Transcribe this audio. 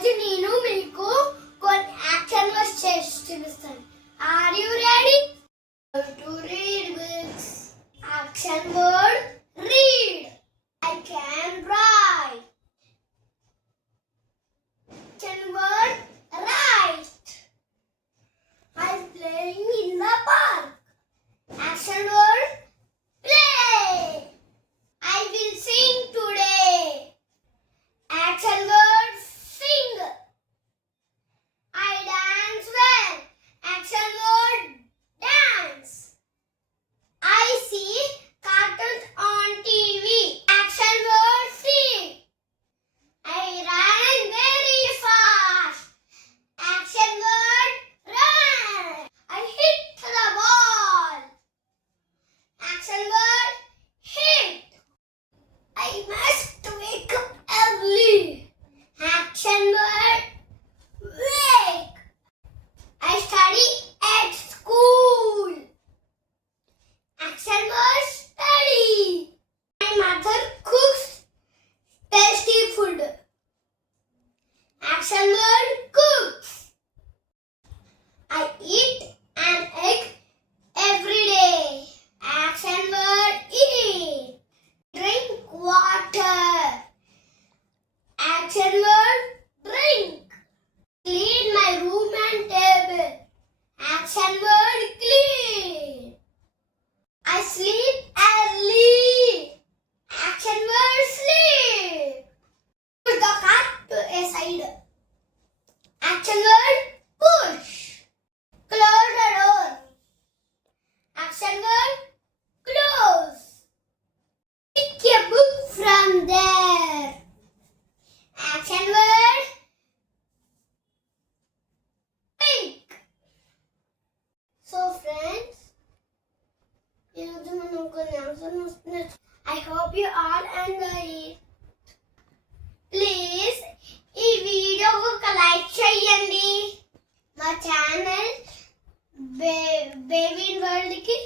ఈరోజు నేను మీకు కొన్ని యాక్షన్ వర్డ్స్ చేసి చూపిస్తాను. Are you ready? To read books. Action word read. I can write. Action word write. I'm playing in the park. Action word play. I will sing today. Action word sing. I dance well. Action word dance. I see cartoons on TV. Action word see. I ran very fast. Action word run. I hit the ball. Action word hit. I must wake up early. Action word wake. I study at school. Action word study. My mother cooks tasty food. Action word cooks. I eat an egg every day. Action word eat. Drink water. Action word drink. Clean my room and table. Action word clean. I sleep early. Action word sleep. Push the car to a side. Action word push. Close the door. Action word close. Pick a book from there. Action word pick. So friends, I hope you all enjoy it. Please ఈ వీడియోకు ఒక like చేయండి. మా channel baby వరల్డ్కి